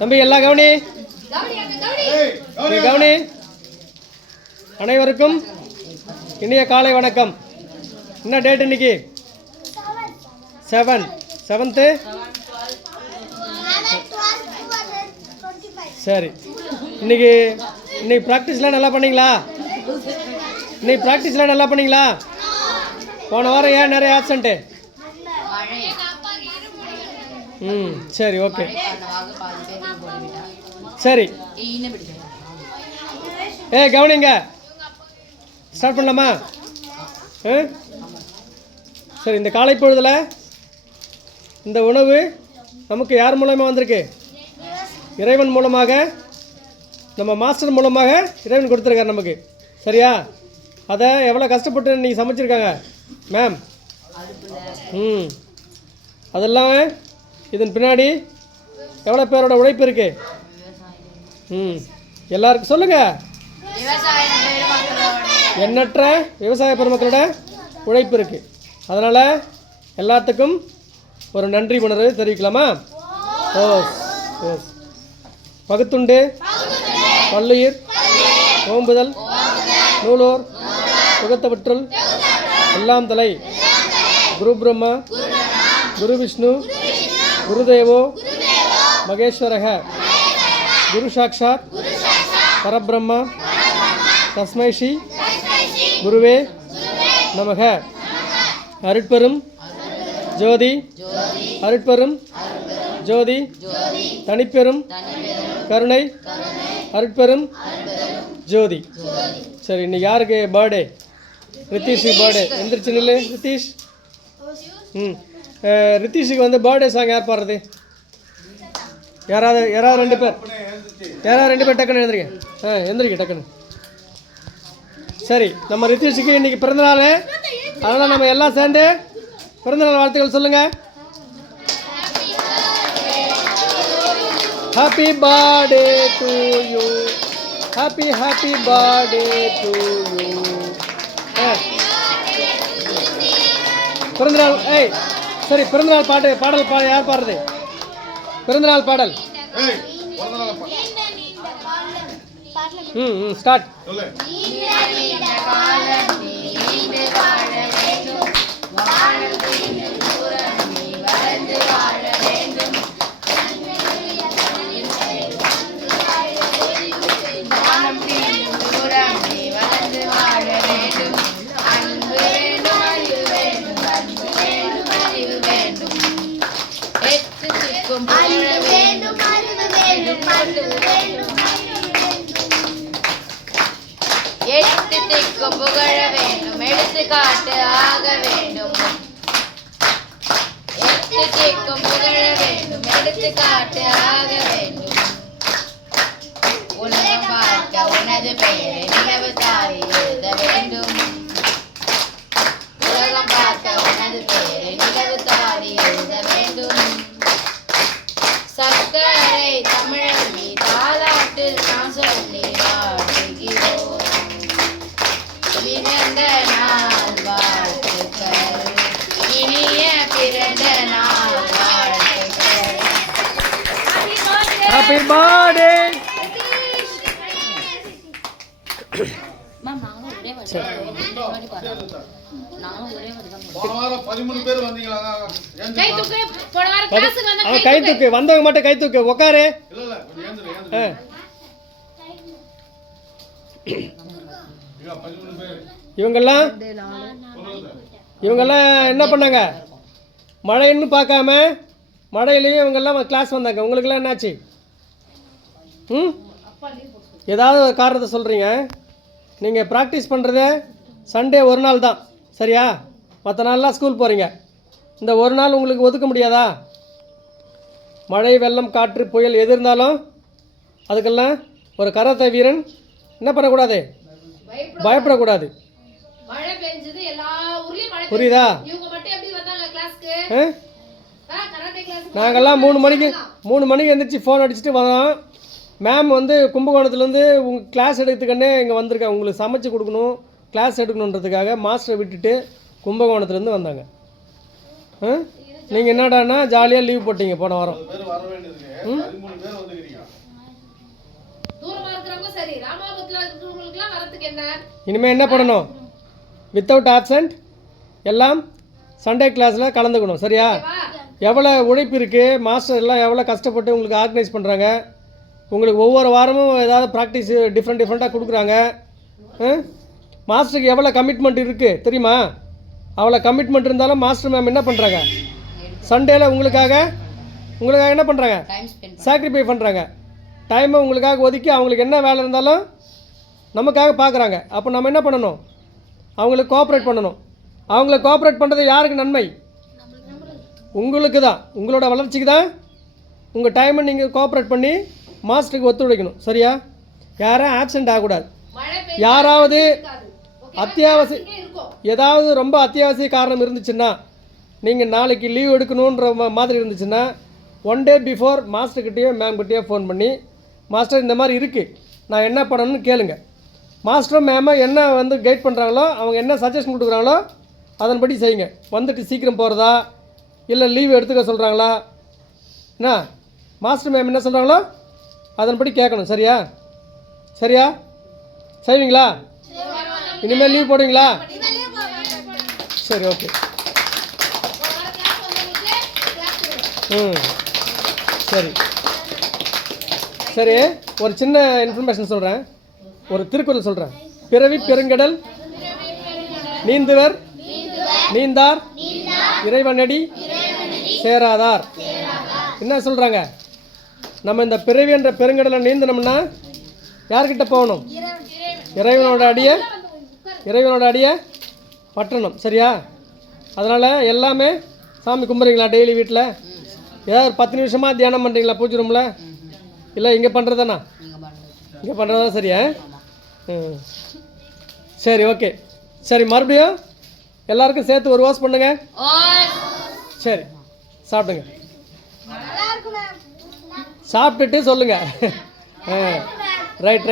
தம்பி எல்லாம் கவனி கவனி. அனைவருக்கும் இனிய காலை வணக்கம். என்ன டேட் இன்னைக்கு? 7th. சரி, இன்னைக்கு ப்ராக்டிஸ்லாம் நல்லா பண்ணீங்களா? போன வாரம் ஏன் நிறைய ஆப்சண்ட்டு? சரி, ஓகே. சரி, கவனிங்க. ஸ்டார்ட் பண்ணலாமா? சரி, இந்த காலை பொழுதில் இந்த உணவு நமக்கு யார் மூலமாக வந்திருக்கு? இறைவன் மூலமாக, நம்ம மாஸ்டர் மூலமாக இறைவன் கொடுத்துருக்கார் நமக்கு. சரியா? அதை எவ்வளோ கஷ்டப்பட்டு நீங்கள் சமைச்சிருக்காங்க மேம். அதெல்லாம் இதன் பின்னாடி எவ்வளோ பேரோட உழைப்பு இருக்குது? எல்லாருக்கும் சொல்லுங்கள். எண்ணற்ற விவசாய பெருமக்களோட உழைப்பு இருக்குது. அதனால் எல்லாத்துக்கும் ஒரு நன்றி உணர்வு தெரிவிக்கலாமா? பகுத்துண்டு, பல்லுயிர், ஓம்புதல், நூலோர், புகத்தவற்றுள் எல்லாம் தலை, குரு பிரம்மா, குரு விஷ்ணு, குருதேவோ மகேஸ்வரக, குரு சாக்ஷாத் பரபிரம்மா தஸ்மை ஸ்ரீ குருவே நமக. அருட்பெரும் ஜோதி, அருட்பெரும் ஜோதி, தனிப்பெரும் கருணை, அருட்பெரும் ஜோதி. சரி, இன்னைக்கு யாருக்கு பர்த்டே? ரித்தீஷுக்கு பர்த்டே. எந்திரிச்சு நில்லு ரித்தீஷ். ரித்தீஷுக்கு வந்து பர்த்டே சாங் யார் பாடுறது? யாராவது ரெண்டு பேர் டக்குன்னு எழுந்திரிங்க. எந்திரிக்க டக்குன்னு. சரி, நம்ம ரித்தீஷுக்கு இன்னைக்கு பிறந்தநாள். அதனால் நம்ம எல்லாம் சேர்ந்து பிறந்தநாள் வாழ்த்துக்கள் சொல்லுங்கள். Happy birthday to you, happy birthday to you. பிறந்தநாள் சரி, பிறந்தநாள் பாடல் யார் பாடுறது? பிறந்தநாள் பாடல் ஸ்டார்ட். எட்டு திக்கும் புகழ வேண்டும், எடுத்துக்காட்டு ஆக வேண்டும். எட்டு திக்கும் புகழ வேண்டும், எடுத்துக்காட்டு ஆக வேண்டும். உலகம் பார்க்க உனது பெயரை நிலவு தாரி எழுத வேண்டும். உலகம் பார்க்க உனது பெயரை நிலவு தாரி எழுத வேண்டும். சக்கரை தமிழி தாலாட்டு நான் சொல்லி வாழ்கிறோம். பிறந்த நாள் வாழ்த்துக்கள், இனிய பிறந்த நாள் வாழ்த்துக்கள். Happy birthday. கை தூக்கு, வந்தவங்க மட்டும் கை தூக்கு. உக்காரு. இவங்கெல்லாம் என்ன பண்ணாங்க? மழைன்னு பார்க்காம மழையிலையும் இவங்கெல்லாம் கிளாஸ் வந்தாங்க. உங்களுக்கெல்லாம் என்னாச்சு? ஏதாவது ஒரு காரணத்தை சொல்கிறீங்க. நீங்கள் ப்ராக்டிஸ் பண்ணுறது சண்டே ஒரு நாள் தான், சரியா? மற்ற நாள்லாம் ஸ்கூல் போகிறீங்க. இந்த ஒரு நாள் உங்களுக்கு ஒதுக்க முடியாதா? மழை, வெள்ளம், காற்று, புயல் எது இருந்தாலும் அதுக்கெல்லாம் ஒரு கராத்தே வீரன் என்ன பண்ணக்கூடாது? பயப்படக்கூடாது. புரியுதா? நாங்கள்லாம் 3 மணிக்கு எழுந்திரிச்சு ஃபோன் அடிச்சுட்டு வந்தோம். மேம் வந்து கும்பகோணத்துலேருந்து உங்கள் கிளாஸ் எடுக்கிறதுக்கன்னே இங்கே வந்திருக்காங்க. உங்களுக்கு சமைச்சு கொடுக்கணும், கிளாஸ் எடுக்கணுன்றதுக்காக மாஸ்டரை விட்டுட்டு கும்பகோணத்துலேருந்து வந்தாங்க. நீங்கள் என்னடான்னா ஜாலியாக லீவ் போட்டீங்க போன வாரம். தூரமா இருக்கிறவங்க சரி, ராமாபுரத்துல இருக்கிறவங்களுக்குலாம் வரதுக்கு என்ன? இனிமேல் என்ன பண்ணணும்? வித்தவுட் ஆப்சண்ட் எல்லாம் சண்டே கிளாஸில் கலந்துக்கணும். சரியா? எவ்வளோ உழைப்பு இருக்குது, மாஸ்டர் எல்லாம் எவ்வளோ கஷ்டப்பட்டு உங்களுக்கு ஆர்கனைஸ் பண்ணுறாங்க. உங்களுக்கு ஒவ்வொரு வாரமும் ஏதாவது ப்ராக்டிஸ் டிஃப்ரெண்ட்டாக கொடுக்குறாங்க. மாஸ்டருக்கு எவ்வளோ கமிட்மெண்ட் இருக்குது தெரியுமா? அவ்வளோ கமிட்மெண்ட் இருந்தாலும் மாஸ்டர் மேம் என்ன பண்ணுறாங்க? சண்டேயில் உங்களுக்காக என்ன பண்ணுறாங்க? சாக்ரிஃபை பண்ணுறாங்க. டைமை உங்களுக்காக ஒதுக்கி அவங்களுக்கு என்ன வேலை இருந்தாலும் நமக்காக பார்க்குறாங்க. அப்போ நம்ம என்ன பண்ணணும்? அவங்களுக்கு கோஆப்ரேட் பண்ணணும். அவங்கள கோஆப்ரேட் பண்ணுறது யாருக்கு நன்மை? உங்களுக்கு தான், உங்களோட வளர்ச்சிக்கு தான். உங்கள் டைமை நீங்கள் கோஆப்ரேட் பண்ணி மாஸ்டருக்கு ஒத்துழைக்கணும். சரியா? யாரும் ஆப்சண்ட் ஆகக்கூடாது. யாராவது ஏதாவது ரொம்ப அத்தியாவசிய காரணம் இருந்துச்சுன்னா, நீங்கள் நாளைக்கு லீவ் எடுக்கணுன்ற மாதிரி இருந்துச்சுன்னா, 1 day பிஃபோர் மாஸ்டர்கிட்டயோ மேம்கிட்டயோ ஃபோன் பண்ணி, மாஸ்டர் இந்த மாதிரி இருக்குது, நான் என்ன பண்ணணும்னு கேளுங்க. மாஸ்டரும் மேமோ என்ன கைட் பண்ணுறாங்களோ, அவங்க என்ன சஜஷன் கொடுக்குறாங்களோ அதன்படி செய்யுங்க. வந்துட்டு சீக்கிரம் போகிறதா இல்லை லீவ் எடுத்துக்க சொல்கிறாங்களா, என்ன மாஸ்டர் மேம் என்ன சொல்கிறாங்களோ அதன்படி கேட்கணும். சரியா? செய்வீங்களா? இனிமேல் லீவ் போடுவீங்களா? சரி, ஓகே. சரி, ஒரு சின்ன இன்ஃபர்மேஷன் சொல்கிறேன். ஒரு திருக்குறள் சொல்கிறேன். பிறவி பெருங்கடல் நீந்துவர் நீந்தார் இறைவனடி சேராதார். என்ன சொல்கிறாங்க? நம்ம இந்த பிறவி என்ற பெருங்கடலை நீந்தனோம்னா யார்கிட்ட போகணும்? இறைவனோட அடியை பற்றணும். சரியா? அதனால் எல்லாமே சாமி கும்பிட்றீங்களா? டெய்லி வீட்டில் ஏதாவது ஒரு 10 நிமிஷமாக தியானம் பண்ணுறீங்களா பூஜை ரூமில்? இல்லை இங்கே பண்ணுறதாண்ணா? இங்கே பண்ணுறதா? சரியா? சரி, ஓகே. சரி, மறுபடியும் எல்லாருக்கும் சேர்த்து ஒரு வாஷ் பண்ணுங்க. சரி, சாப்பிடுங்க. சாப்பிட்டுட்டு சொல்லுங்கள். ரைட்.